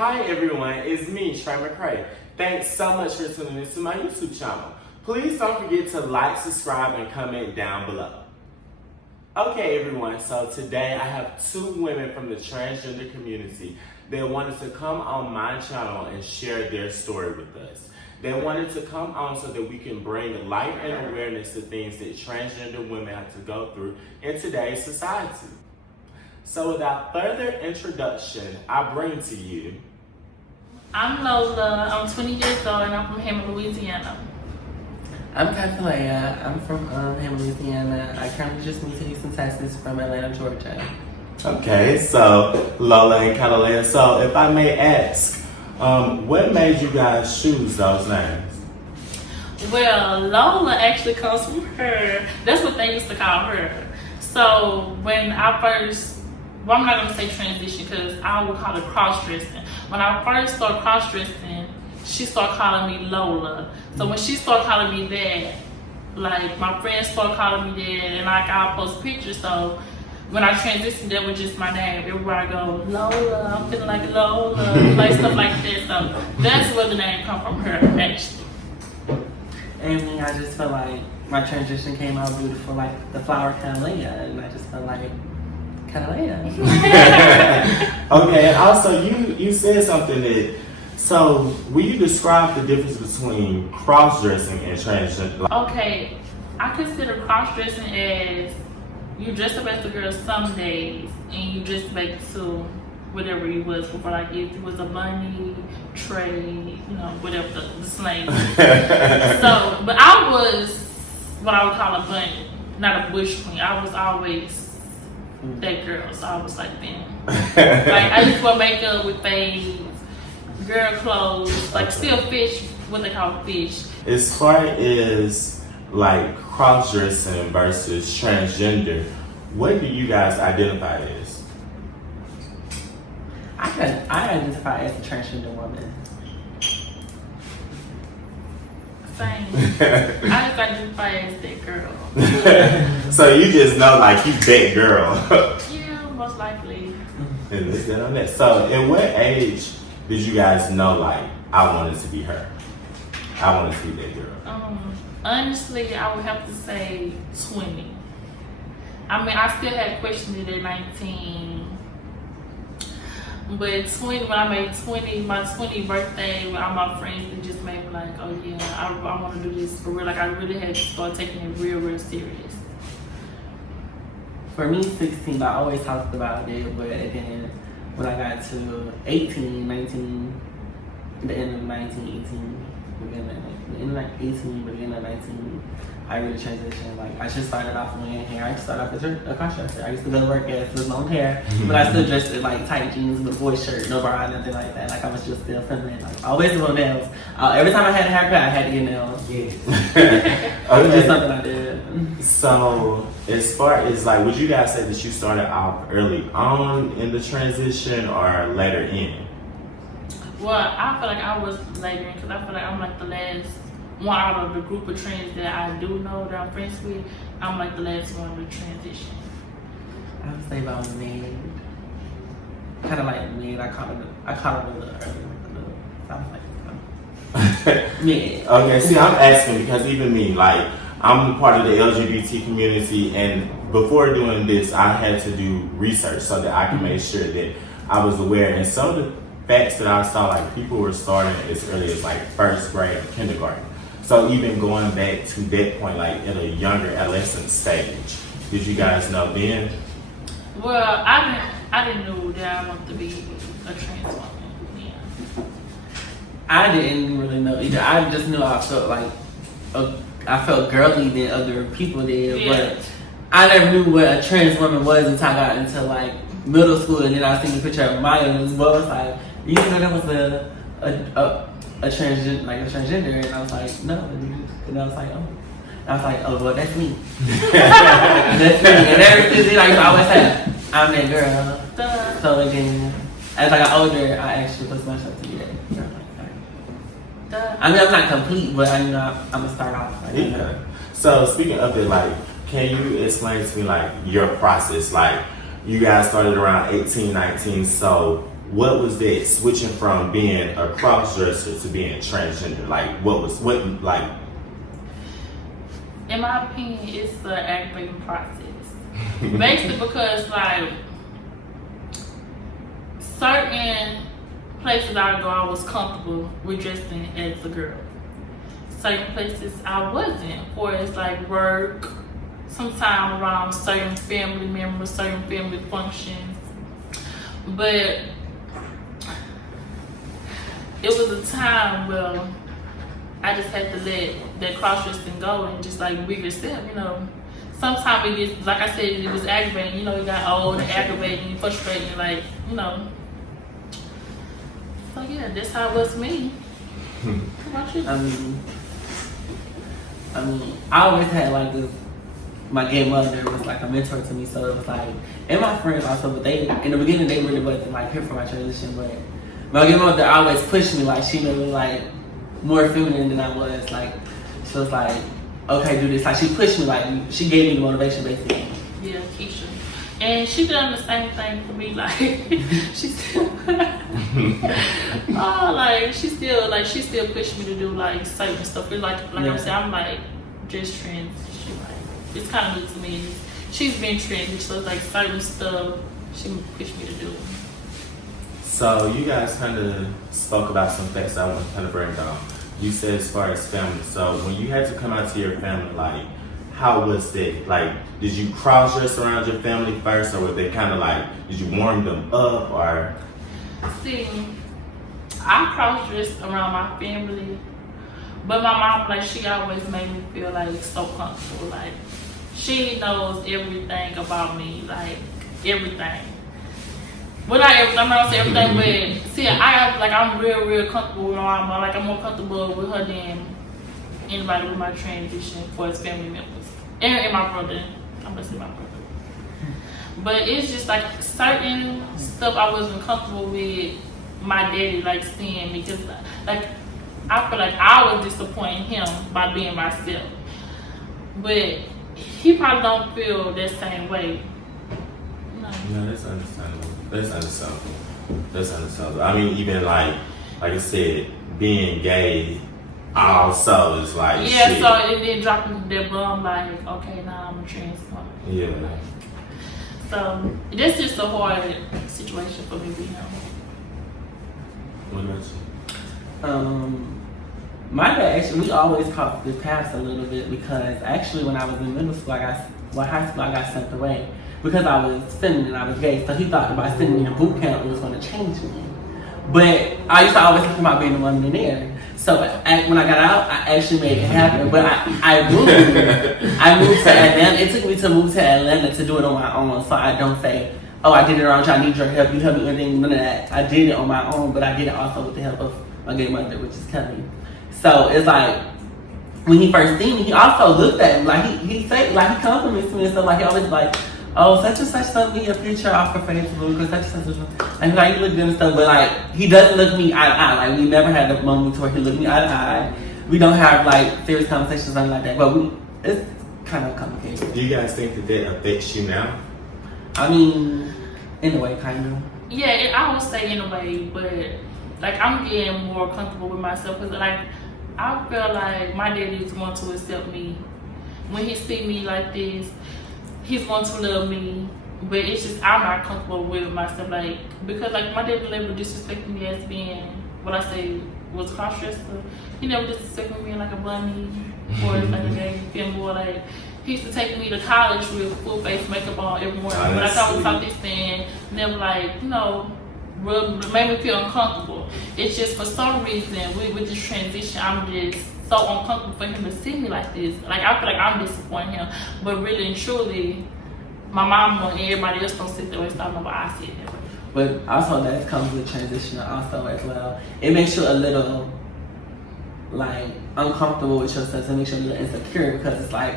Hi everyone, it's me, Trey McCray. Thanks so much for tuning into my YouTube channel. Please don't forget to like, subscribe, and comment down below. Okay everyone, so today I have two women from the transgender community that wanted to come on my channel and share their story with us. They wanted to come on so that we can bring light and awareness to things that transgender women have to go through in today's society. So without further introduction, I bring to you... I'm Lola, I'm 20 years old and I'm from Hammond, Louisiana. I'm Katalea, I'm from Hammond, Louisiana. I currently just moved to Houston, Texas from Atlanta, Georgia. Okay, so Lola and Katalea, so if I may ask, what made you guys choose those names? Well, Lola actually comes from her. That's what they used to call her. So when I first, well, I'm not going to say transition because I would call it cross-dressing. When I first started cross-dressing, she started calling me Lola. So when she started calling me that, like my friends started calling me that, and like I post pictures. So when I transitioned, that was just my name. Everywhere I go, Lola, I'm feeling like Lola, like stuff like that. So that's where the name come from her, actually. And me, I just feel like my transition came out beautiful, like the flower Katalea, and I just felt like Katalea. Okay, and also you said something that, so will you describe the difference between cross-dressing and transgender? Okay, I consider cross-dressing as you dress up as a girl some days and you dress back to whatever you was before. Like if you was a bunny, Trey, you know, whatever the slang. So, but I was what I would call a bunny, not a bush queen. I was always that girl, so I was like them. Like I used to wear makeup with fades, girl clothes, like still fish, what they call fish. As far as like cross-dressing versus transgender, what do you guys identify as? I identify as a transgender woman. Same. I just identify as that girl. So you just know like you that girl. Yeah, most likely. And let's get on that. So at what age did you guys know like I wanted to be her? I wanted to be that girl. Honestly, I would have to say 20. I mean, I still had questions at 19. But 20, when I made 20, my 20th birthday, with all my friends, it just made me like, oh yeah, I want to do this for real. Like I really had to start taking it real serious. For me, 16, but I always talked about it, but then when I got to 18, 19, the end of 19, 18, beginning of 18, beginning of 19, I really transitioned. Like I just started off wearing hair. I just started off as a cross-dresser. I used to go to work with long hair, but I still dressed in like tight jeans with a boy shirt, no bra, nothing like that. Like I was just still feminine. Like always doing nails. Every time I had a haircut, I had to get nails. It was just something I did. So as far as like, would you guys say that you started off early on in the transition or later in? Well, I feel like I was later because I feel like I'm like the last one out of the group of trans that I do know that I'm friends with. I'm like the last one to transition. I would say about mid. Kind of like mid. I caught it a little early. So I was like, mid. Okay, see, I'm asking because even me, like, I'm part of the LGBT community, and before doing this, I had to do research so that I can make sure that I was aware. And some of the facts that I saw, like, people were starting as early as like first grade or kindergarten. So even going back to that point, like at a younger adolescent stage, did you guys know then? Well, I didn't know that I wanted to be a trans woman. Yeah. I didn't really know either. I just knew I felt like I felt girly than other people did, Yeah. but I never knew what a trans woman was until I got into like middle school, and then I seen a picture of Maya as well. It's like, you know, that was a transgender, and I was like, no, and I was like, oh, well, that's me. That's me. And ever since then, like I always say, I'm that girl. Duh. So again, as I got older, I actually put myself together. Duh. I mean, I'm not complete, but I know I'm gonna start off. Like, Yeah. So speaking of it, like, can you explain to me like your process? Like, you guys started around 18, 19, so what was that switching from being a cross-dresser to being transgender? Like, like? In my opinion, it's the aggravating process. Basically because, like, certain places I go, I was comfortable with dressing as a girl. Certain places I wasn't, for it's like work, sometime around certain family members, certain family functions. But it was a time where I just had to let that cross-dressing go and just like be yourself, you know. Sometimes it gets, like I said, it was aggravating, you know, it got old, aggravating, frustrating, like, you know. So yeah, that's how it was for me. How about you? I always had like this. My gay mother was like a mentor to me, so it was like, and my friends also. But they, in the beginning, they really wasn't like here for my transition. But my gay mother always pushed me. Like she made me like more feminine than I was. Like she was like, okay, do this. Like she pushed me. Like she gave me the motivation, basically. Yeah, Keisha. And she done the same thing for me. Like she still, she still pushed me to do like certain stuff. It's like I'm saying, I'm like just transition. Like it's kind of new to me. She's been transition, so it's like certain stuff she pushed me to do. So you guys kind of spoke about some things I want to kind of bring down. You said as far as family. So when you had to come out to your family, like, how was it? Like, did you cross-dress around your family first, or were they kind of like, did you warm them up, or? See, I cross-dressed around my family, but my mom, like, she always made me feel like so comfortable. Like, she knows everything about me, like everything. Well, not everything, I'm not gonna say everything, but see, I'm real comfortable with my mom. Like, I'm more comfortable with her than anybody with my transition for his family members. And my brother. I'm gonna say my brother. But it's just like certain stuff I wasn't comfortable with my daddy, like, seeing me. Because, like, I feel like I was disappointing him by being myself. But he probably don't feel that same way. No, that's understandable. That's understandable. I mean, even like I said, being gay also is like shit. So it did drop that bomb, like, okay, now I'm a trans woman. Yeah. So that's just a hard situation for me, you know. What about you? My dad actually, we always crossed this path a little bit because actually when I was in middle school, high school, I got sent away because I was feminine, I was gay. So he thought by sending me to boot camp it was going to change me. But I used to always think about being the woman in there. So when I got out, I actually made it happen. But I moved. I moved to Atlanta. It took me to move to Atlanta to do it on my own. So I don't say, oh, I did it on, I need your help. You help me with anything, none of that. I did it on my own, but I did it also with the help of my gay mother, which is Kelly. So it's like, when he first seen me, he also looked at me. Like, he said, like, he compliments me and stuff. Like, he always like, oh, such and such sent me a picture off of Facebook, or such and such. And like, you look good and stuff, but like, he doesn't look me eye to eye. Like, we never had a moment where he looked me eye to eye. We don't have like serious conversations or anything like that, but it's kind of complicated. Do you guys think that affects you now? I mean, in a way, kind of. Yeah, I would say in a way, but like, I'm getting more comfortable with myself because like, I feel like my daddy is going to accept me. When he see me like this, he's going to love me. But it's just, I'm not comfortable with myself. Like, because like, my daddy never disrespected me as being, what I say, was cross-dresser. He never disrespected me being like a bunny or like a gay femboy. Like, he used to take me to college with full face makeup on every morning. But I thought we talked this thing, never like, you know, made me feel uncomfortable. It's just for some reason with this transition, I'm just so uncomfortable for him to see me like this. Like, I feel like I'm disappointing him, but really and truly, my mama and everybody else don't sit there and stop me, but I see it. But also that comes with transition also as well. It makes you a little like uncomfortable with yourself. It makes you a little insecure because it's like,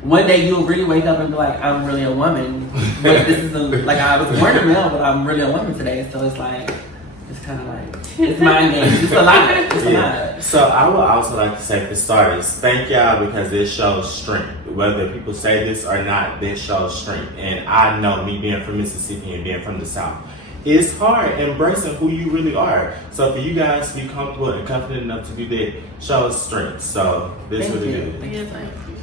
one day you'll really wake up and be like, I'm really a woman. But this is like, I was born a male, but I'm really a woman today. So it's like, it's kind of like, it's mind games. It's a lot. It's a lot. So I would also like to say, for starters, thank y'all because this shows strength. Whether people say this or not, this shows strength. And I know, me being from Mississippi and being from the South, it's hard embracing who you really are. So for you guys to be comfortable and confident enough to do that shows strength. So this Thank really you. good. Yes, thank you.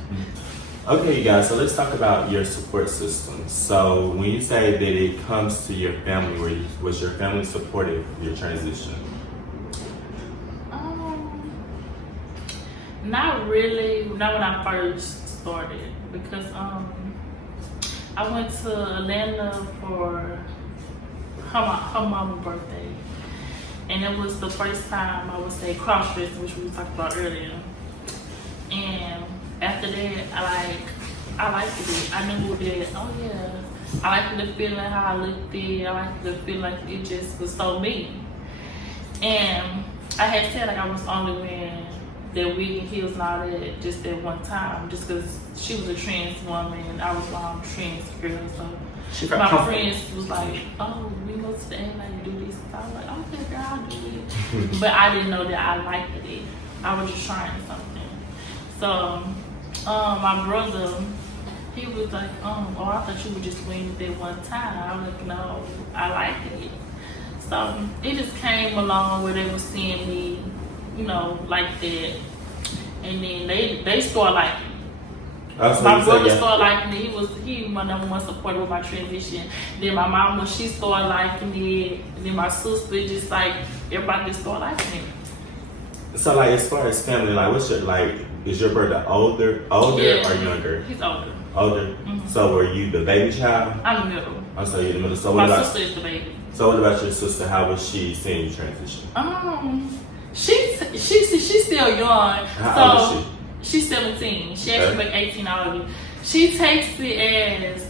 Okay, you guys, so let's talk about your support system. So when you say that it comes to your family, was your family supportive of your transition? Not really, not when I first started, because I went to Atlanta for her mama's birthday, and it was the first time I would say cross dressing, which we talked about earlier. And after that, I liked it. I knew that, oh yeah, I liked the feeling how I looked it. I liked the feeling like it just was so me. And I had said like I was only wearing the wig and heels and all that just at one time, just because she was a trans woman and I was a trans girl. So my friends was like, oh, we go to the airline and do this. So I was like, okay, girl, I'll do it. But I didn't know that I liked it. I was just trying something. So my brother, he was like, oh, I thought you were just wearing it at one time. I was like, no, I liked it. So it just came along where they were seeing me, you know, like that. And then they started liking me. My brother started liking me. He was my number one supporter with my transition. Then my mama, she started liking it. And then my sister, just like, everybody just started liking me. So like as far as family, like what's your, like, is your brother older Yeah, or younger? He's older. Older? Mm-hmm. So were you the baby child? I'm the middle. Oh, so you're the middle. So My sister is the baby. So what about your sister? How was she seeing you transition? She's still young. How old is she? She's 17. She actually like 18 already. She takes it as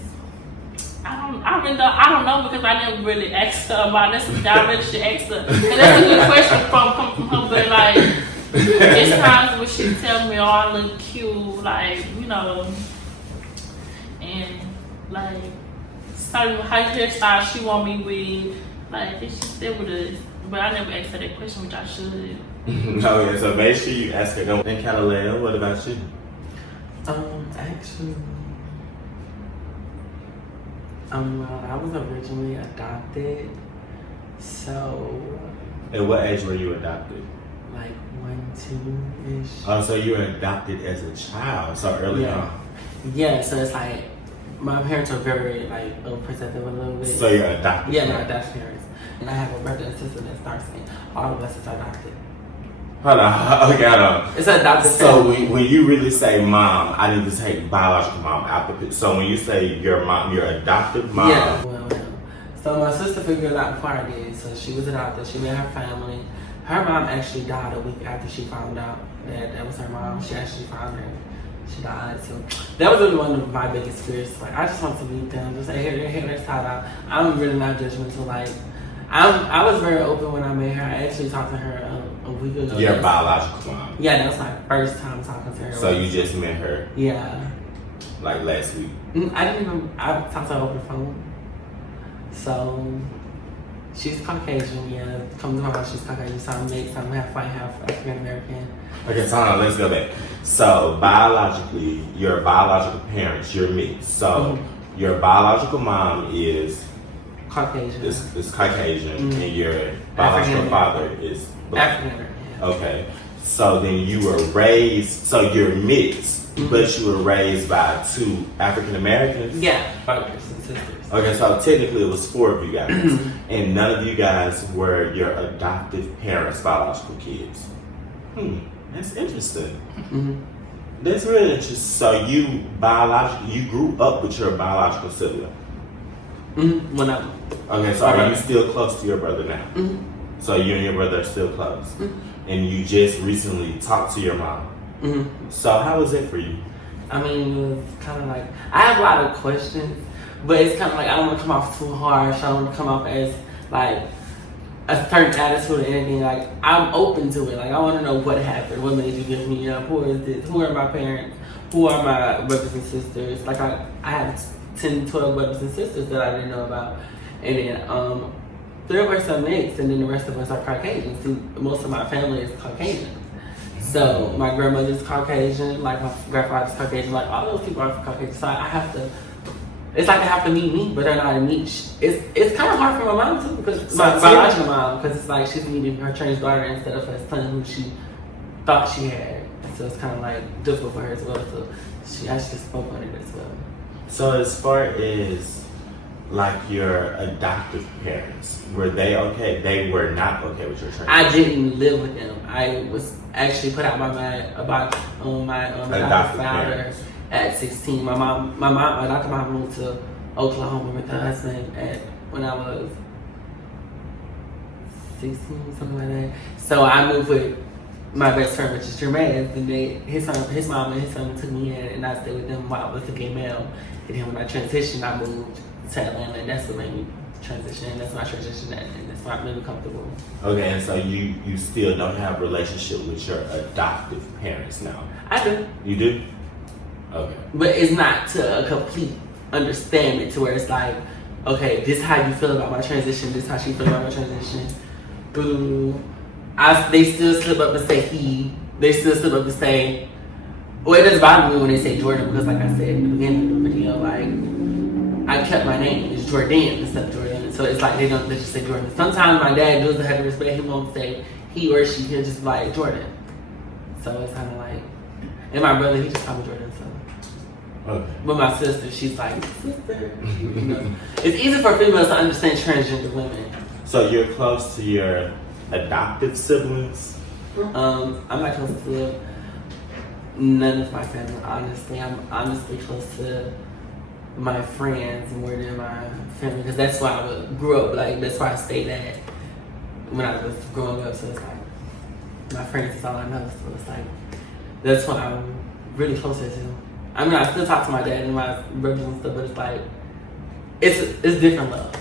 I don't know because I never really asked her about this. I really should ask her. And that's a good question coming from her. But like, it's times when she tell me, "Oh, I look cute," like you know, and like certain hairstyle she want me with. Like, it's just there with us. But I never asked her that question, which I should. Oh yeah, so make sure you ask her. And Catalea, what about you? Actually, well, I was originally adopted, so. At what age were you adopted? Like 1, 2-ish. Oh, so you were adopted as a child, so early on. Yeah, so it's like my parents are very like overprotective a little bit. So you're adopted. Yeah, my adopted parents. And I have a brother and sister that starts saying all of us is adopted. Hold on. Okay, hold on. It's adopted. So when you really say mom, I need to take biological mom out the picture. So when you say your mom, your adoptive mom. Yeah. Well. So my sister figured it out before I did. So she was adopted. She met her family. Her mom actually died a week after she found out that was her mom. She actually found her. She died. So that was really one of my biggest fears. Like, I just want to meet them. Just say, hey, let's talk out. I'm really not judgmental. Like, I was very open when I met her. I actually talked to her a week ago. Your biological mom. Yeah, that was my first time talking to her. So you just met her? Yeah. Like last week? I talked to her over the phone. So, she's Caucasian, yeah. Come to my house, she's Caucasian. So I'm mixed. I'm half white, half African American. Okay, so hold on, let's go back. So, biologically, your biological parents, you're mixed. So, your biological mom is Caucasian. Is Caucasian, and your biological father is black. African American. Yeah. Okay. So then you were raised, so you're mixed, but you were raised by 2 African Americans? Yeah, brothers and sisters. Okay, so technically it was 4 of you guys, and none of you guys were your adoptive parents' biological kids. That's interesting. That's really interesting. So you grew up with your biological sibling? Okay, so are you still close to your brother now? So you and your brother are still close? And you just recently talked to your mom? So how was it for you? I mean, it was kind of like, I have a lot of questions, but it's kind of like I don't want to come off too harsh. I don't want to come off as like a certain attitude or anything. Like, I'm open to it. Like, I want to know what happened. What made you give me up? Who is this? Who are my parents? Who are my brothers and sisters? Like, I have 10, 12 brothers and sisters that I didn't know about. And then 3 of us are mixed, and then the rest of us are Caucasian. See, most of my family is Caucasian. So my grandmother's Caucasian, like my grandfather's Caucasian, like all those people are Caucasian. So I have to It's like they have to meet me, but they're not a niche. It's kind of hard for my mom too, because my biological mom, because it's like she's meeting her trans daughter instead of her son who she thought she had. So it's kind of like difficult for her as well. So she actually spoke on it as well. So as far as like your adoptive parents, were they okay? They were not okay with your transition. I didn't live with them. I was actually put out by my adoptive father at 16. My adoptive mom moved to Oklahoma with her husband when I was 16, something like that. So I moved with my best friend, which is Jermaine, and his mom and his son took me in, and I stayed with them while I was a gay male. And then when I transitioned, I moved to Atlanta, and that's what made me transition. That's my transition, and that's why I'm really comfortable. Okay, and so you still don't have a relationship with your adoptive parents now? I do. You do? Okay. But it's not to a complete understanding to where it's like, okay, this is how you feel about my transition, this is how she feel about my transition. They still slip up and say he. They still slip up and say, well, it doesn't bother me when they say Jordan, because like I said in the beginning of the video, like, I kept my name. It's Jordan instead of Jordan. So it's like they just say Jordan. Sometimes my dad doesn't have the respect. He won't say he or she. He'll just be like Jordan. So it's kind of like, and my brother, he just called me Jordan. So. Okay. But my sister, she's like, sister. You know, it's easy for females to understand transgender women. So you're close to your adoptive siblings? I'm not close to none of my family, honestly. I'm honestly close to my friends more than my family, because that's why I grew up, like, that's where I stayed at when I was growing up. So it's like, my friends is all I know. So it's like, that's what I'm really closer to. I mean, I still talk to my dad and my brothers and stuff, but it's like, it's different love.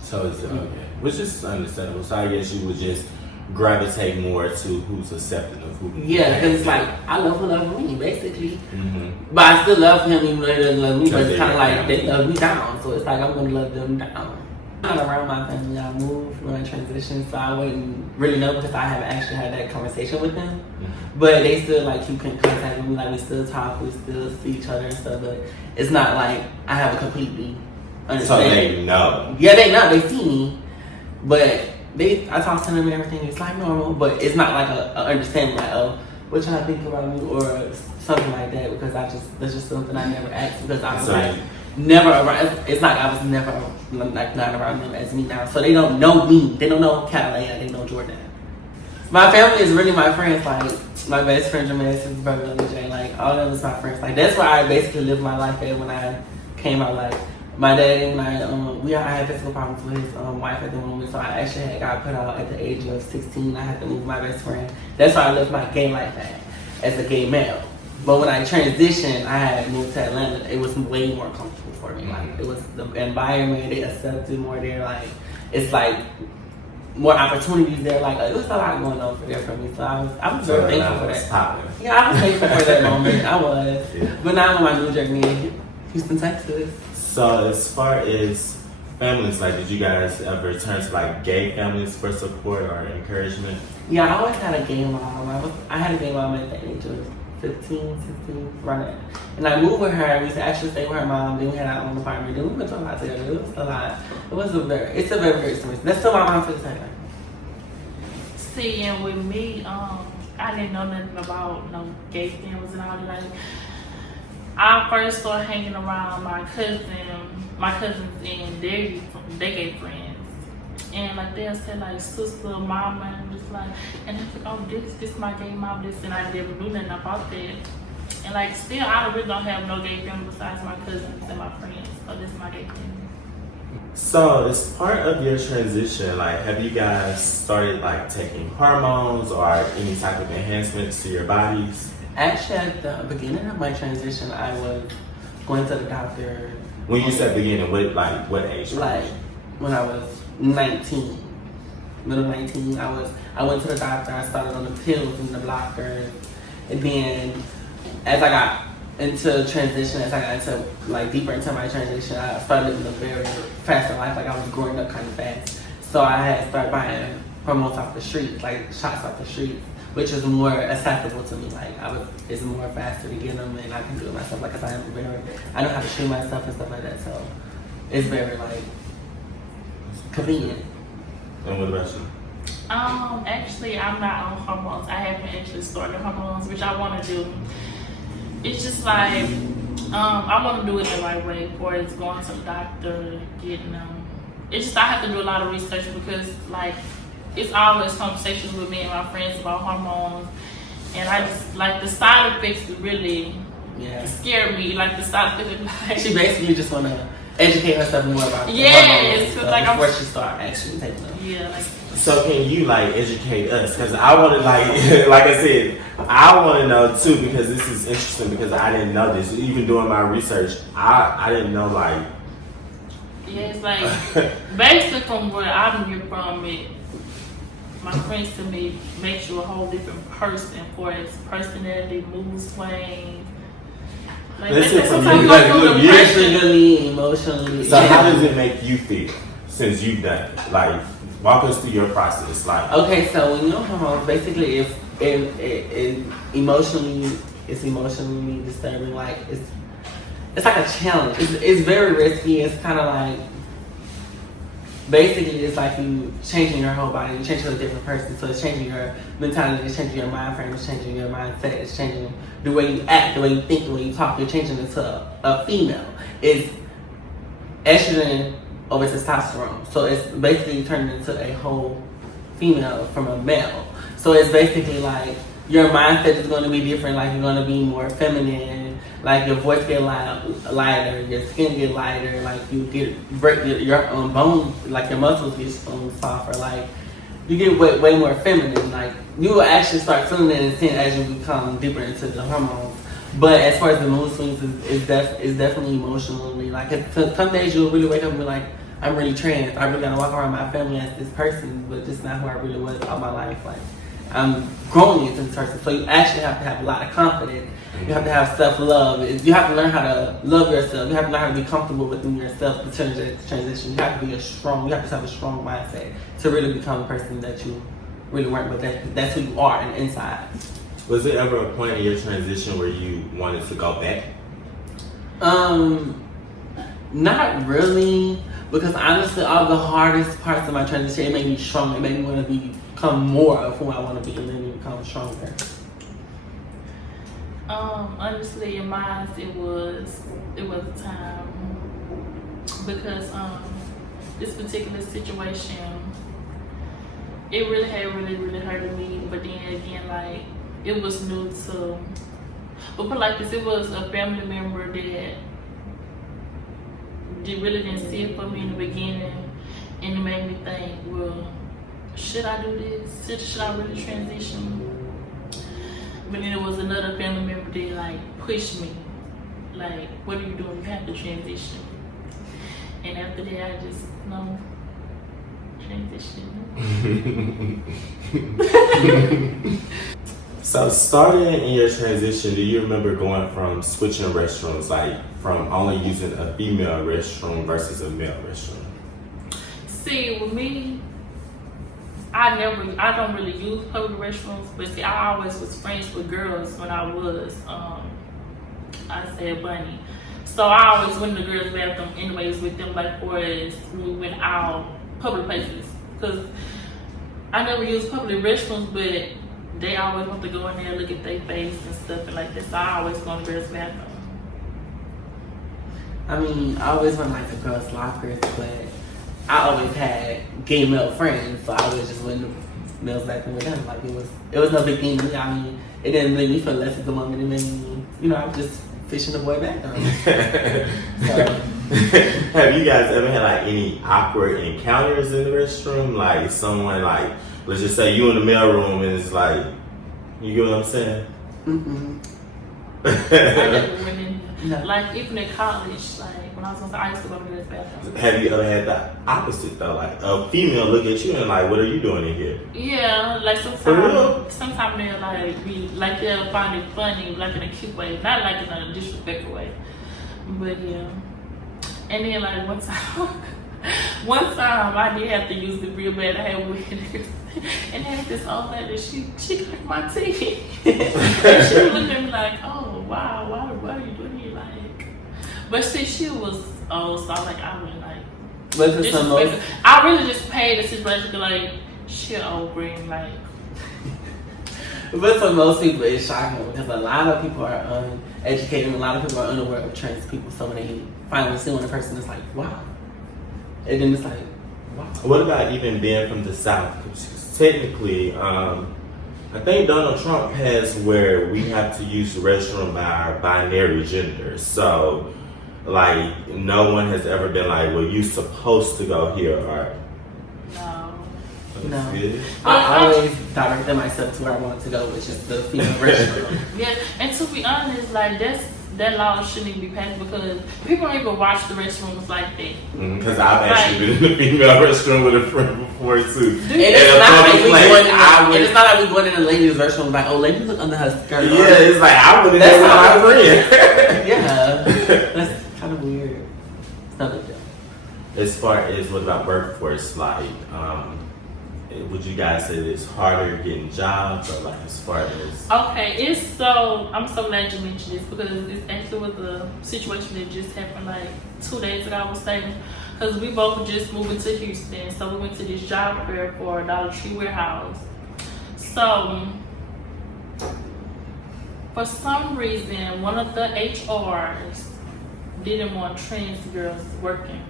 So it's okay. Which is understandable. So I guess you would just gravitate more to who's accepting of who. Yeah, because it's like, I love who loves me, basically. Mm-hmm. But I still love him even though he doesn't love me. But it's kind of like, down. they love me down. So it's like, I'm going to love them down. I'm not around my family. I moved when I transitioned, so I wouldn't really know because I haven't actually had that conversation with them. Mm-hmm. But they still like keep in contact with me. Like, we still talk, we still see each other and stuff. But it's not like I have a completely understanding. So they know. Yeah, they know. They see me. But I talk to them and everything. It's like normal, but it's not like a understanding like, oh, what y'all think about me or something like that, because that's just something I never asked, because I was like never around. It's like I was never like not around them as me now, so they don't know me. They don't know Calais. They know Jordan. My family is really my friends. Like my best friend Jermaine, his brother Lily J. Like all of them is my friends. Like that's where I basically lived my life at when I came out. Like my dad and I had physical problems with his wife at the moment, so I actually got put out at the age of 16. I had to move with my best friend. That's why I lived my gay life as a gay male. But when I transitioned, I had moved to Atlanta. It was way more comfortable for me. Like it was the environment, they accepted more there. Like it's like more opportunities there. Like it was a lot going on there for me. So I was very thankful for that. Yeah, I was thankful for that moment. I was. Yeah. But now I'm on my new journey in Houston, Texas. So as far as families, like, did you guys ever turn to like gay families for support or encouragement? Yeah, I always had a gay mom. I had a gay mom at the age of 15, 16, right? And I moved with her. We used to actually stay with her mom. Then we had our own apartment. Then we went to a lot together. It was a lot. It's a very, very experience. That's still my mom to the same. See, and with me, I didn't know nothing about gay families and all that. Like, I first started hanging around my cousins and their gay friends. And like they'll say like sister, mama, and just like, and they're like, oh, this my gay mom, this, and I never knew nothing about that. And like still, I really don't have no gay family besides my cousins and my friends. So this is my gay family. So as part of your transition, like, have you guys started like taking hormones or any type of enhancements to your bodies? Actually, at the beginning of my transition, I was going to the doctor. When you said beginning, what age? Like when I was 19, middle 19, I went to the doctor. I started on the pills and the blockers, and then as I got into transition, as I got into like deeper into my transition, I started living a very faster life. Like I was growing up kind of fast, so I had started buying hormones off the streets, like shots off the streets, which is more accessible to me. Like it's more faster to get them, and I can do it myself. Like, 'cause I know how to treat myself and stuff like that. So it's very like convenient. And what about you? Actually, I'm not on hormones. I haven't actually started hormones, which I want to do. It's just like, I want to do it the right way, for it's going to the doctor, getting them. It's just, I have to do a lot of research because, like, it's always conversations with me and my friends about hormones. And I just, like, the side effects really scare me. Like, the side effects, like. She basically just want to educate herself more about the yes, hormones like before she start actually taking them. Yeah, like. So can you like educate us? Because I want to like I said, I want to know too, because this is interesting because I didn't know this. Even doing my research, I didn't know like. Yeah, it's like basically from where I'm here from, my friends to me makes you a whole different person for its personality, mood swings. Like, listen from sometimes you, I like, feel depression. Mentally, emotionally. So how does it make you feel since you've done it? Like, walk us through your process. Like, okay, so when you're hormones, basically, if it emotionally, it's emotionally disturbing. Like it's like a challenge. It's very risky. It's kind of like basically it's like you changing your whole body. You change to a different person. So it's changing your mentality. It's changing your mind frame. It's changing your mindset. It's changing the way you act, the way you think, the way you talk. You're changing into a female. It's estrogen over testosterone. So it's basically turning into a whole female from a male. So it's basically like your mindset is going to be different. Like you're going to be more feminine. Like your voice get lighter, your skin get lighter. Like you break your bones, like your muscles get softer. Like you get way more feminine. Like you will actually start feeling that intent as you become deeper into the hormones. But as far as the mood swings, it's definitely emotionally. Like some days you'll really wake up and be like, I'm really trans. I really gotta walk around my family as this person, but just not who I really was all my life. Like I'm growing into this person. So you actually have to have a lot of confidence. You have to have self-love. You have to learn how to love yourself. You have to learn how to be comfortable within yourself to transition. You have to be you have to have a strong mindset to really become the person that you really weren't, but that's who you are on the inside. was it ever a point in your transition where you wanted to go back? Not really, because honestly, all the hardest parts of my transition, it made me stronger. It made me want to become more of who I want to be, and then me become stronger. Honestly, in mine, it was a time because this particular situation, it really had really hurted me. But then again, like it was new to, but put like this, it was a family member that really didn't see it for me in the beginning, and it made me think, well, should I do this? Should I really transition? But then there was another family member that like pushed me, like, what are you doing? You have to transition. And after that, I just transition. So starting in your transition, do you remember going from switching restrooms, like from only using a female restroom versus a male restroom? See, with me, I don't really use public restrooms, but see, I always was friends with girls when I was, I said bunny. So I always went in the girls' bathroom anyways with them, like, for as we went out public places. Because I never used public restrooms, but they always want to go in there and look at their face and stuff and like this. So I always go in the girls' bathroom. I mean, I always went like the girls' lockers, but I always had gay male friends, so I always just went to males bathroom with them. Like it was no big thing to me. I mean, it didn't make me feel less at the moment. It made me, I was just fishing the boy bathroom. Have you guys ever had like any awkward encounters in the restroom? Like someone like, let's just say you in the mail room and it's like, you get what I'm saying? Mm-hmm. I never went in. No. Like even in college, like when I was I used to go to the bathroom. Have you ever had the opposite though? Like a female look at you and like, what are you doing in here? Yeah, like sometimes they'll like they'll find it funny, like in a cute way, not like in a disrespectful way. But yeah. And then like one time I did have to use it real bad. I had weird niggas. And had this old lady, she cracked my teeth. And she looked at me like, oh wow, why are you doing it? Like, but see, she was old, so I went like, But for some most, I really just paid the situation like, she old green, like. but for most people, it's shocking because a lot of people are uneducated and a lot of people are unaware of trans people. So when they finally see one person, it's like, wow. And then it's like, wow. What about even being from the South? 'Cause technically, I think Donald Trump has where we have to use the restroom by our binary gender. So, like, no one has ever been like, well, you're supposed to go here, or No. Good. I always directed myself to where I wanted to go, which is the female restroom. Yeah, and to be honest, like that law shouldn't even be passed because people don't even watch the restrooms like that. Because I've actually been in the female restroom with a friend before too. And it's not like we going in the ladies' restroom like, oh, let me look under her skirt. Yeah, it's like I would have never my friend. Yeah, that's kind of weird. It's not like that. As far as what about workforce, like, would you guys say it's harder getting jobs, or like as far as? Okay, I'm so glad you mentioned this because this actually was a situation that just happened like 2 days ago, I was saying, because we both just moved to Houston, so we went to this job fair for a Dollar Tree warehouse. So for some reason, one of the HRs didn't want trans girls working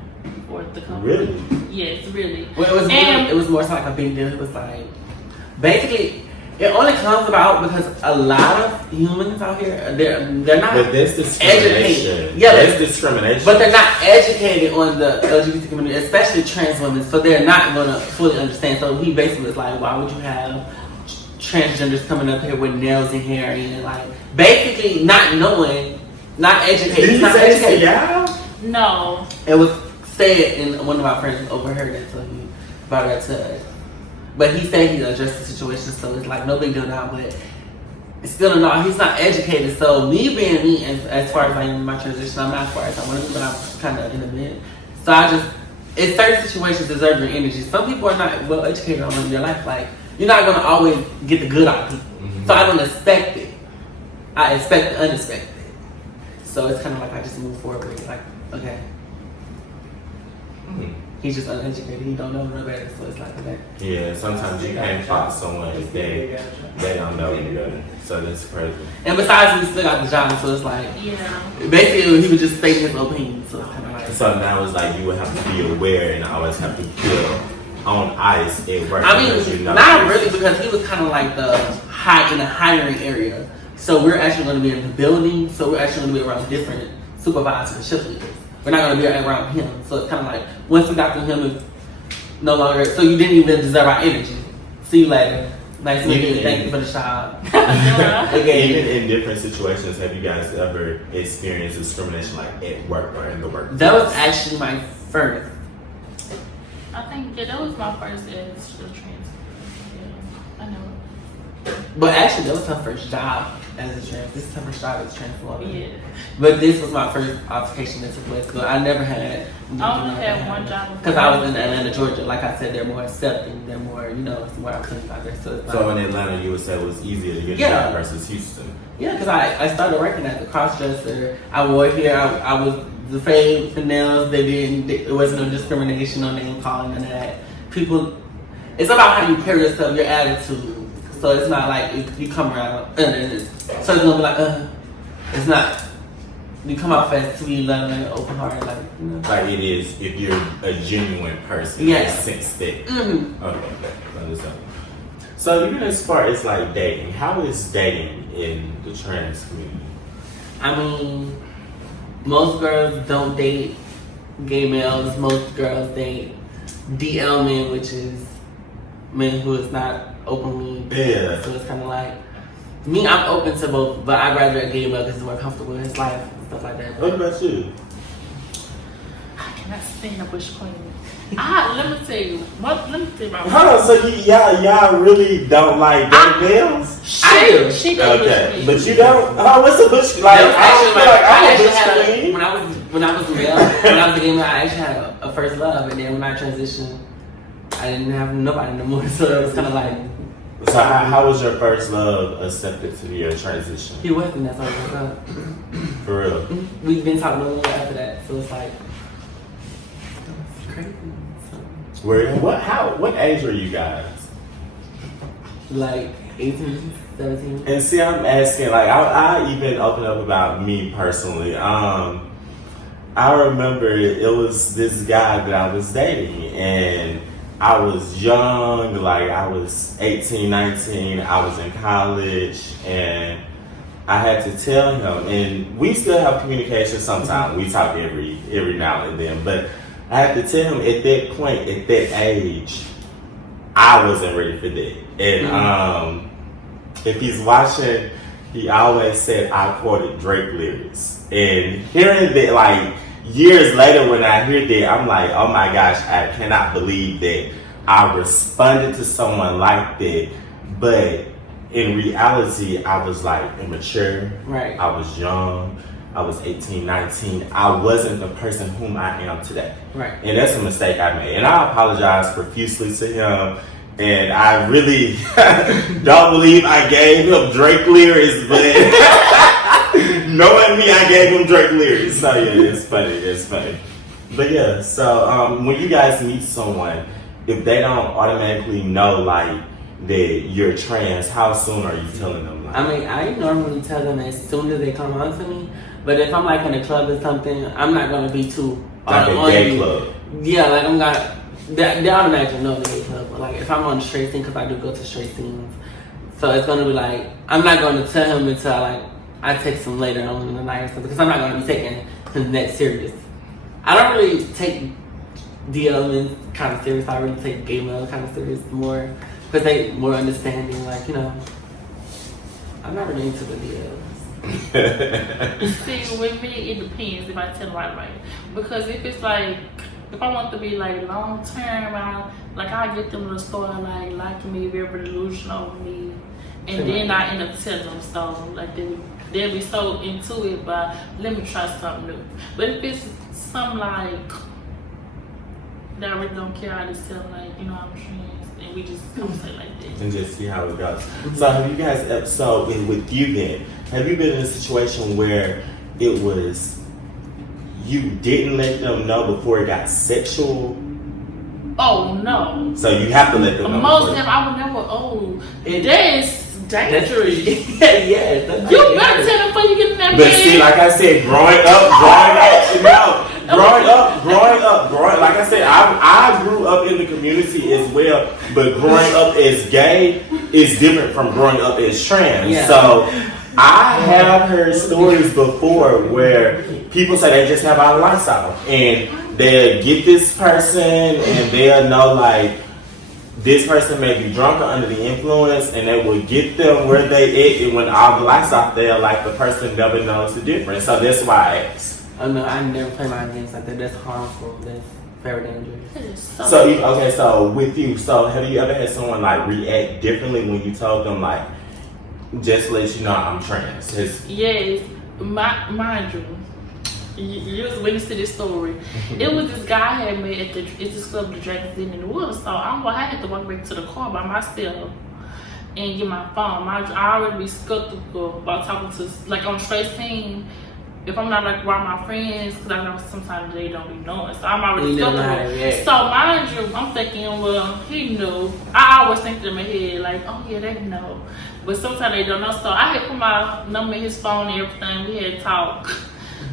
for the company. Really? Yes, really. Well, it was more so like a big deal. It was like, basically, it only comes about because a lot of humans out here, they're not But there's discrimination. educated. Yeah, there's discrimination. But they're not educated on the LGBT community, especially trans women, so they're not going to fully understand. So he basically was like, why would you have transgenders coming up here with nails and hair and like, basically not knowing, not educated. Did you not say educated. Yeah. No. It was said, and one of my friends overheard it, so he brought it to us. But he said he addressed the situation, so it's like no big deal now. But it's still not. He's not educated. So me being me, as far as I am in my transition, I'm not as far as I want to be, but I'm kind of in the mid. So it's certain situations deserve your energy. Some people are not well educated on your life. Like you're not gonna always get the good out of people. Mm-hmm. So I don't expect it. I expect the unexpected. So it's kind of like I just move forward with it. Like okay. He's just uneducated. He don't know no better, so it's like okay. Yeah, sometimes you can't find someone if they don't know any better. So that's crazy. And besides, we still got the job, so it's like basically he was just stating his opinion. So it's kind of like so now it's like you would have to be aware and always have to feel on ice at work. I mean, not really because he was kind of like the in the hiring area. So we're actually going to be in the building. So we're actually going to be around different supervisors and shift leaders. We're not going to be around him. So it's kind of like, once we got through him, it's no longer, so you didn't even deserve our energy. See you later. Nice to meet you. Thank you for the job. Okay. Even in different situations, have you guys ever experienced discrimination like at work or in the workplace? That was actually my first. I think, that was my first as a trans. Yeah, I know. But actually, that was her first job as a trans. This is her first job as a trans woman. Yeah. But this was my first altercation that took place. But I never had. I only had one job. Because I was in Atlanta, Georgia. Like I said, they're more accepting. They're more, it's more opportunity out there. So in Atlanta, you would say it was easier to get a job versus Houston? Yeah, because I started working at the cross-dresser. I wore hair. I was the fade with the nails. It wasn't no discrimination on name calling and that. People, it's about how you carry yourself, your attitude. So it's not like if you come around, so it's gonna be like, it's not. You come out fast, sweet, loving, open heart, like Like it is if you're a genuine person. Yes. Sense that. Mm-hmm. Okay, understand. So even as far as like dating, how is dating in the trans community? I mean, most girls don't date gay males. Most girls date DL men, which is men who is not openly gay. Yeah. So it's kind of like, me, I'm open to both, but I'd rather a gay male because he's more comfortable in his life and stuff like that. What about you? I cannot stand a bush queen. Let me tell you about Hold on, so y'all really don't like gay males? I do. She does. Okay, but you don't. What's a bush? Like I'm a bush queen. When I was a gay male, I actually had a first love, and then when I transitioned, I didn't have nobody no more, so it was kind of like. So how was your first love accepted to your transition? He wasn't. That's all it was up. For real? We've been talking a little after that, so it's like it's crazy. So, What age were you guys? like 18, 17. And see, I'm asking, like, I even open up about me personally. I remember it was this guy that I was dating, and I was young, like I was 18, 19, I was in college, and I had to tell him, and we still have communication sometimes, we talk every now and then, but I had to tell him at that point, at that age, I wasn't ready for that. And if he's watching, he always said I quoted Drake lyrics. And hearing that, like, years later when I hear that, I'm like, oh my gosh, I cannot believe that I responded to someone like that. But in reality, I was like immature. Right. I was young. I was 18, 19. I wasn't the person whom I am today. Right. And that's a mistake I made. And I apologize profusely to him. And I really don't believe I gave him Drake lyrics, but knowing me, I gave him Drake lyrics. So yeah, it's funny. But yeah, so when you guys meet someone, if they don't automatically know like that you're trans, how soon are you telling them? Like, I mean, I normally tell them as soon as they come on to me, but if I'm like in a club or something, I'm not gonna be too like a gay club. Yeah, like I'm not. They automatically know the gay club, but like if I'm on the straight scene, because I do go to straight scenes, so it's gonna be like I'm not gonna tell him until I text him later on in the night or something, because I'm not gonna be taking him that serious. I don't really take DL kind of serious. I really take gay male kind of serious more, because they more understanding. Like, you know, I'm not really into the DLs. See, with me, it depends if I tell them right. Because if it's like, if I want to be like long term, I get them to start like liking me, very delusional over me, and then I end up telling them so. Like they'll be so into it, but let me try something new. But if it's something like that I really don't care, I just tell them like, you know, I'm trans, and we just conversate like that. And just see how it goes. So have you guys, so with you then, have you been in a situation where it was, you didn't let them know before it got sexual? Oh no. So you have to let them know. Most of them I would never, that's dangerous. Yeah, You better tell them before you get in that But bed. see, like I said, growing up, like I said, I grew up in the community as well, but growing up as gay is different from growing up as trans. Yeah. So I have heard stories before where people say they just have our lights off, and they'll get this person and they'll know like this person may be drunk or under the influence, and they will get them where they at, and when all the lights off there, like the person never knows the difference. So that's why I asked. Oh no, I never play my games like that. That's harmful. That's very dangerous. So with you, so have you ever had someone like react differently when you told them like, just to let you know I'm trans? Yes, mind you was witness to this story. It was this guy I had met at this club, the Dragons Inn in the Woods. So I had to walk back to the car by myself and get my phone. I already be skeptical about talking to like on straight scene. If I'm not like around my friends, because I know sometimes they don't be knowing, so I'm already skeptical. So mind you, I'm thinking, well, he knew. I always think in my head like, oh yeah, they know, but sometimes they don't know. So I had put my number in his phone and everything. We had talk.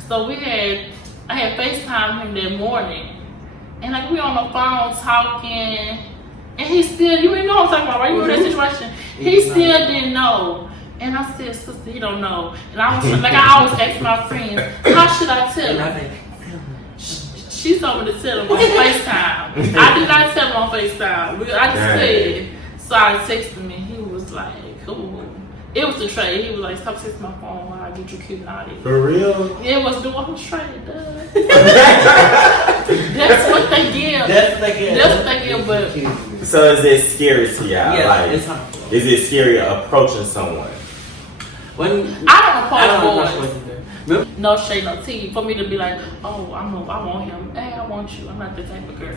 So I had FaceTime him that morning, and like we on the phone talking, and he still, you know what I'm talking about, right? You remember that situation? He still didn't know. And I said, sister, he don't know. And I was like, I always ask my friends, how should I tell him? She told me to tell him on FaceTime. I did not tell him on FaceTime. I just said. So I texted him, and he was like, cool. It was the trade. He was like, stop texting my phone while I get you cute and all that. For real? Yeah, it was doing straight, That's what they give. That's what they give, but. So is it scary to y'all? Yeah, like, it's harmful. Is it scary approaching someone? I don't approach boys. No shade, no tea. For me to be like, oh, I want him. Hey, I want you. I'm not the type of girl.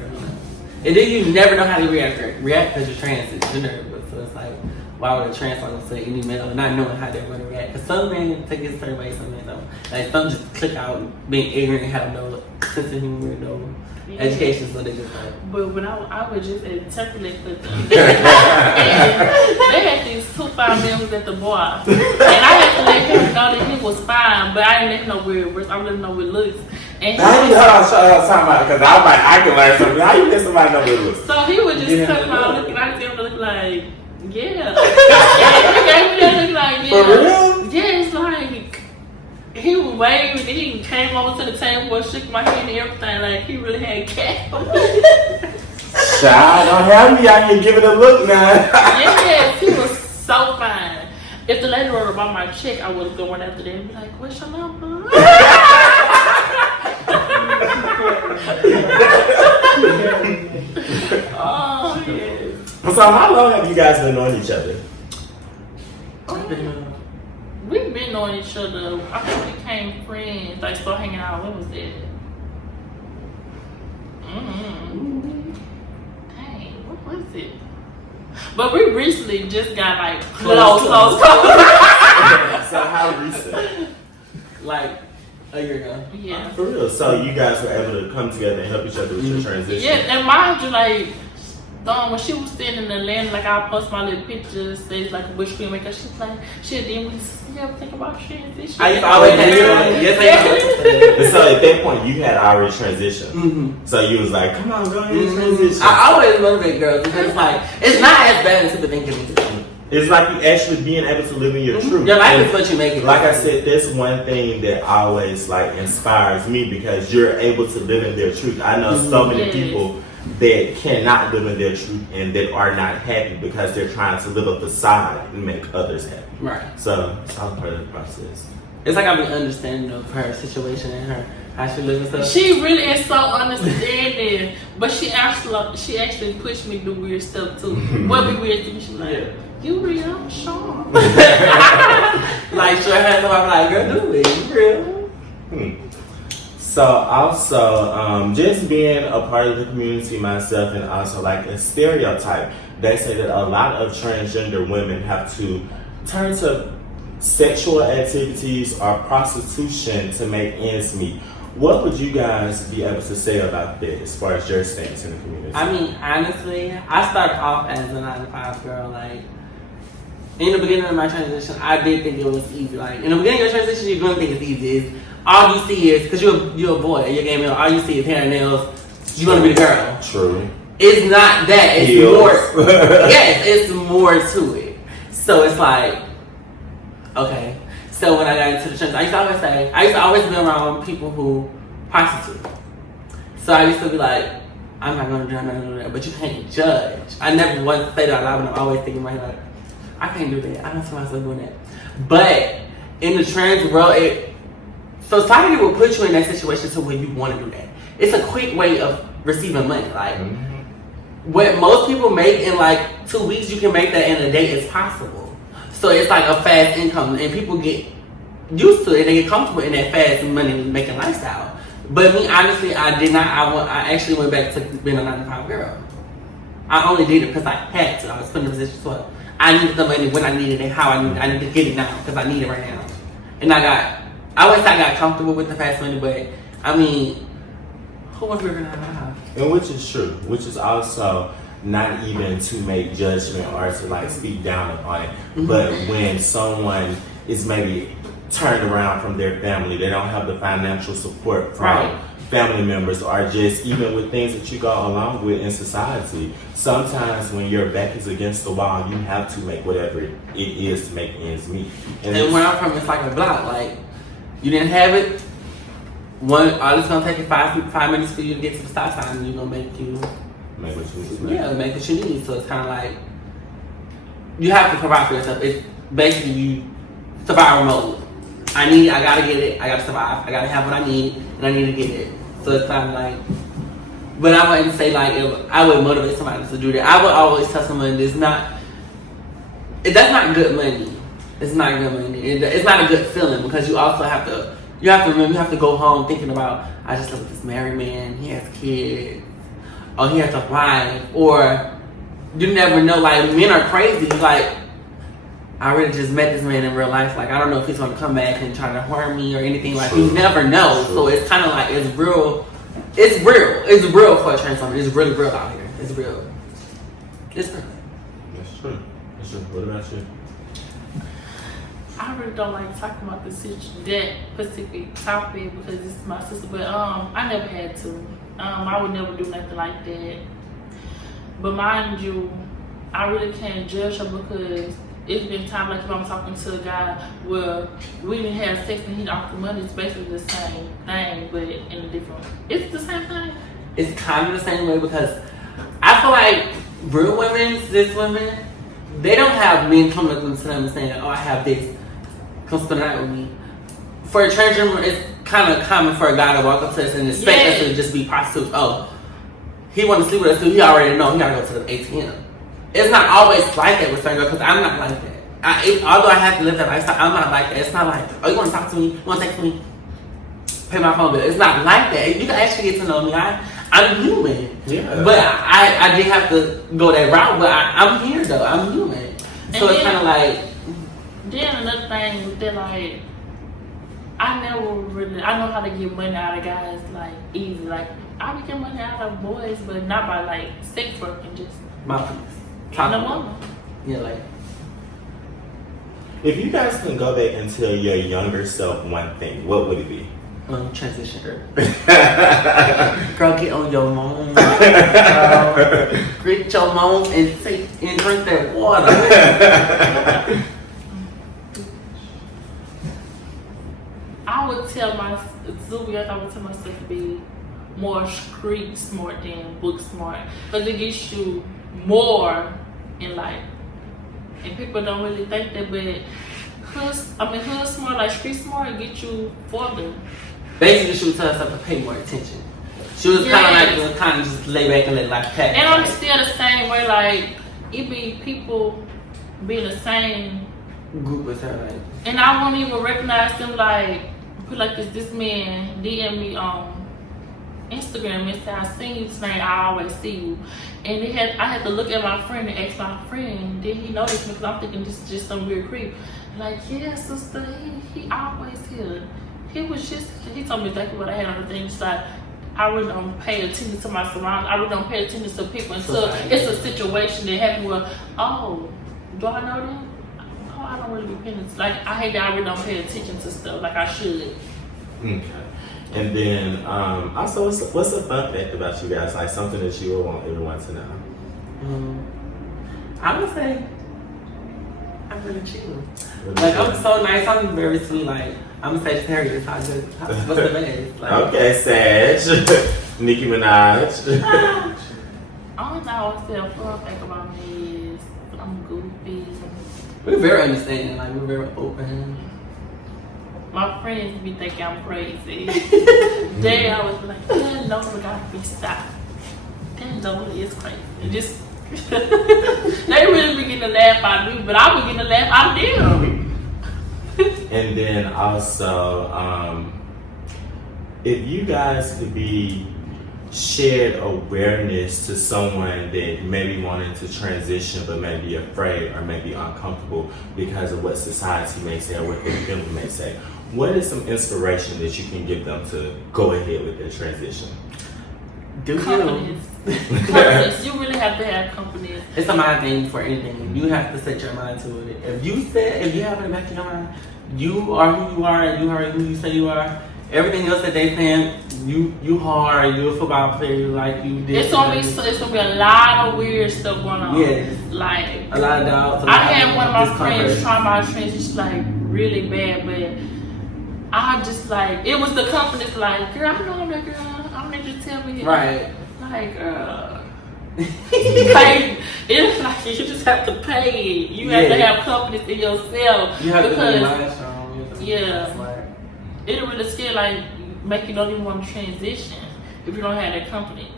And then you never know how to react because you're transgender. So it's like, why would a trans person say any male not knowing how they're going to react? Because some men take it a certain way, some men don't. Like some just click out being ignorant and have no sense of humor, no education, so they just like. But when I would just interpolate the thing. They had these 2 fine men was at the bar. And I had to let him know that he was fine, but I didn't let him know where it was. I really know where it looks. And How you talking about? Because I'm like, I can learn something. How you let somebody know what it looks? so he would just turn around looking, I see him look like, yeah. And he gave me that look like, yeah. For real? Yeah, it's like, he was waving and he came over to the table and shook my hand and everything. Like, he really had cat. Child, don't have me out here giving a look now. Yes, he was so fine. If the lady were about my check, I would have gone after them and be like, what's your number? Oh, yes. So how long have you guys been knowing each other? We've been knowing each other. I think we became friends. Like, started hanging out. When was that? Dang, what was it? But we recently just got like close. So how recent? Like a year ago. Yeah. For real. So you guys were able to come together and help each other with your transition. Yeah, and mind you, like, when she was sitting in the land, like I post my little pictures, says like a wish cream maker. She's like, she didn't really ever think about transition. I used to always say And so at that point, you had already transitioned. So you was like, come on, go ahead and transition. I always motivate girls because it's like, it's not as bad as people think it is. It's like you actually being able to live in your truth. Your life is what you make it. Like I said, that's one thing that always like inspires me because you're able to live in their truth. I know so many people that cannot live in their truth and that are not happy because they're trying to live a facade and make others happy. Right. So it's all part of the process. It's like I've been understanding of her situation and her how she lives and stuff. She really is so understanding, but she actually pushed me to do weird stuff too. What be weird things? She's like, you real? I'm sure. Like sure hands up, I'm like, girl, do it. You real? So also, just being a part of the community myself and also like a stereotype, they say that a lot of transgender women have to turn to sexual activities or prostitution to make ends meet. What would you guys be able to say about that as far as your stance in the community? I mean, honestly, I started off as a 9-to-5 girl. Like, in the beginning of my transition, I did think it was easy. Like, in the beginning of your transition, you're going to think it's easy. All you see is, because you're a boy, you're gay male, all you see is hair and nails, you're going to be the girl. True. It's not that. It's more. Yes, it's more to it. So it's like, okay. So when I got into the church, I used to always be around people who prostitute. So I used to be like, I'm not going to do that, but you can't judge. I never once say that out loud, but I'm always thinking in my head, like, I can't do that. I don't see myself doing that. But in the trans world, society will put you in that situation to where you want to do that. It's a quick way of receiving money. Like, what most people make in like 2 weeks, you can make that in a day is possible. So it's like a fast income, and people get used to it. They get comfortable in that fast money making lifestyle. But me, honestly, I did not. I actually went back to being a 9-to-5 girl. I only did it because I had to. I was put in a position to. I needed the money when I needed it, how I need to get it now because I need it right now. And I wouldn't say I got comfortable with the fast money, but I mean, who was living that life? And which is true, which is also not even to make judgment or to like speak down upon it. But when someone is maybe turned around from their family, they don't have the financial support from family members or just even with things that you go along with in society. Sometimes when your back is against the wall, you have to make whatever it is to make ends meet. And where I'm from, it's like a block. Like, you didn't have it. All it's gonna take you 5 minutes for you to get to the stop sign, and you're gonna make what you need. Yeah, make what you need. So it's kind of like you have to provide for yourself. It's basically you survival mode. I gotta get it. I gotta survive. I gotta have what I need, and I need to get it. So it's kind of like, but I wouldn't say like if I would motivate somebody to do that. I would always tell someone that's not good money. It's not good money. It's not a good feeling because you also have to. You have to remember. You have to go home thinking about. I just look at this married man. He has kids. oh, he has a wife, or you never know. Like, men are crazy. Like, I really just met this man in real life. Like, I don't know if he's gonna come back and try to harm me or anything. Like, you never know. So it's kind of like it's real. It's real. It's real for a trans woman. It's really real out here. It's real. It's real. That's true. That's true. What about you? I really don't like talking about that specific topic because this is my sister, but I never had to. I would never do nothing like that. But mind you, I really can't judge her because it's been time like if I'm talking to a guy where we didn't have sex and he offered money, it's basically the same thing, but in a different. It's the same thing. It's kind of the same way because I feel like real women, cis women, they don't have men coming up to them and saying, "Oh, I have this. Come spend the night with me." For a transgender, it's kind of common for a guy to walk up to us and expect us to just be prostitutes. Oh, he want to sleep with us too. He already know he gotta go to the ATM. It's not always like that with certain girls because I'm not like that. Although I have to live that lifestyle, I'm not like that. It's not like, oh, you want to talk to me? You want to text me? Pay my phone bill. It's not like that. You can actually get to know me. I'm human. Yeah. But I did have to go that route. But I'm here though. I'm human. So it's kind of like. Then another thing with that, like, I know how to get money out of guys, like, easy. Like, I be getting money out of boys, but not by, like, sex work and just. Mouthpiece. No woman. Yeah, like. If you guys can go back and tell your younger self one thing, what would it be? Transition girl. Girl, get on your moan. Grit your moan and drink that water. I would tell myself to be more street smart than book smart. Because it gets you more in life. And people don't really think that, but hood smart, like street smart, get you further. Basically, she would tell herself to pay more attention. She was kind of just lay back and let life pass. And I'm still the same way, like, it be people be in the same group with her, like. And I won't even recognize them, like, put like this man DM me on Instagram and said, I seen you tonight, I always see you. And I had to look at my friend and ask my friend, did he notice me? Because I'm thinking this is just some weird creep. Like, yeah, sister, he always here. He told me exactly what I had on the thing. It's like, I really don't pay attention to my surroundings. I really don't pay attention to people until it's a situation that happened where, oh, do I know them? Oh, I don't really be paying attention. Like, I hate that I really don't pay attention to stuff like I should. Okay. And then, also, what's a fun fact about you guys? Like something that you would want everyone to know? I would say I'm really chill. Like, I'm so nice. I'm very sweet. Like, I'm a Sagittarius. What's the best? Like, okay, Sag. Nicki Minaj. All I say a fun fact about me is I'm goofy. We're very understanding. Like, we're very open. My friends be thinking I'm crazy. They always be like, that Nola gotta be stopped. That Nola is crazy. Just they really be getting a laugh out of me, but I be getting a laugh out of them. And then also, if you guys could be shared awareness to someone that maybe wanted to transition but may be afraid or may be uncomfortable because of what society may say or what their family may say, what is some inspiration that you can give them to go ahead with their transition? Confidence. You really have to have confidence. It's a mind thing for anything. You have to set your mind to it. If you have it in the back of your mind, you are who you are and you are who you say you are. Everything else that they saying, you hard, you a football player, like you did. It's gonna be a lot of weird stuff going on. Yes. Like a lot of doubts. I had one of my friends try my transition like really bad, but I just like it was the confidence. Like, girl, I know I'm that girl. I don't need you to tell me. Right. Like, like it's like you just have to pay it. You have to have confidence in yourself. You have because, to be mind strong. It'll really scare, like, make you don't even want to transition if you don't have that confidence.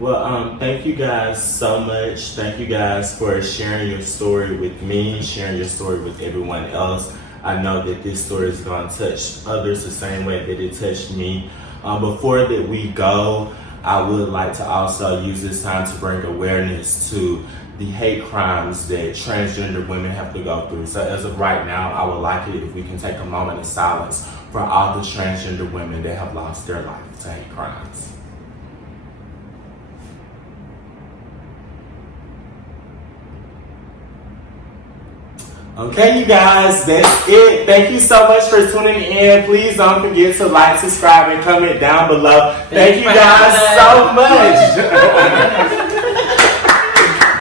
Well, thank you guys so much. Thank you guys for sharing your story with me, sharing your story with everyone else. I know that this story is going to touch others the same way that it touched me. Before that we go, I would like to also use this time to bring awareness to the hate crimes that transgender women have to go through. So as of right now, I would like it if we can take a moment of silence for all the transgender women that have lost their life to hate crimes. Okay, you guys, that's it. Thank you so much for tuning in. Please don't forget to like, subscribe, and comment down below. Thank you guys so much.